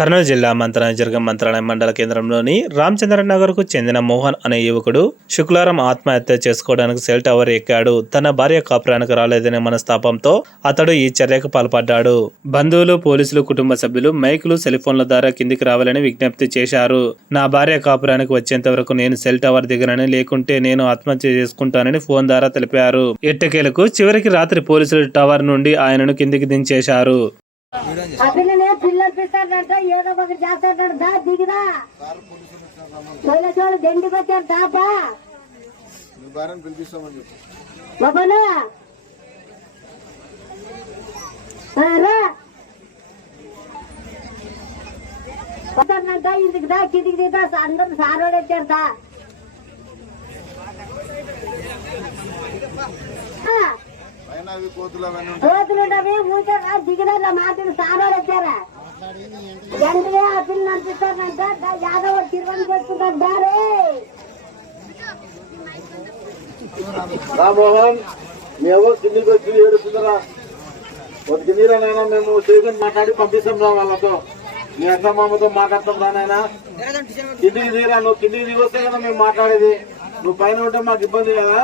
కర్నూలు జిల్లా మంత్రాలయం మండల కేంద్రంలోని రామచంద్రనగర్ కు చెందిన మోహన్ అనే యువకుడు శుక్రవారం ఆత్మహత్య చేసుకోవడానికి సెల్ టవర్ ఎక్కాడు. తన భార్య కాపురానికి రాలేదనే మనస్తాపంతో అతడు ఈ చర్యకు పాల్పడ్డాడు. బంధువులు, పోలీసులు, కుటుంబ సభ్యులు మైకులు, సెల్ఫోన్ల ద్వారా కిందికి రావాలని విజ్ఞప్తి చేశారు. నా భార్య కాపురానికి వచ్చేంత వరకు నేను సెల్ టవర్ దిగనని, లేకుంటే నేను ఆత్మహత్య చేసుకుంటానని ఫోన్ ద్వారా తెలిపారు. ఎట్టకేలకు చివరికి రాత్రి పోలీసులు టవర్ నుండి ఆయనను కిందికి దించేశారు. పిల్లలు పిస్తారంట, ఏదో ఒకటి చేస్తాడు. దా దిగిరా, పోలీసు దండికి వచ్చారు. తాపా ఇంటికి దా, కిందికి దిగుతా, అందరు సారోడు వచ్చారు. దా కోతులుండవి ఊరికే దిగిన మాటలు సారోడు వచ్చారా. వెంటనే ఆ పిల్లలు నడిపిస్తారంట. యాదవ్ తిరుమల చేసుకుంటారు. రామోహన్ మేము కిందికి వచ్చి ఏడుస్తున్నారా, కొద్దిగా నీరైనా మేము స్టేషన్ మాట్లాడి పంపిస్తాం రా, వాళ్ళతో మీ అక్క మామతో మాట్లాడతాం రానైనా. కిందికి దిగిరా, నువ్వు కిందికి దిగి వస్తే కదా మేము మాట్లాడేది. నువ్వు పైన ఉంటే మాకు ఇబ్బంది కదా.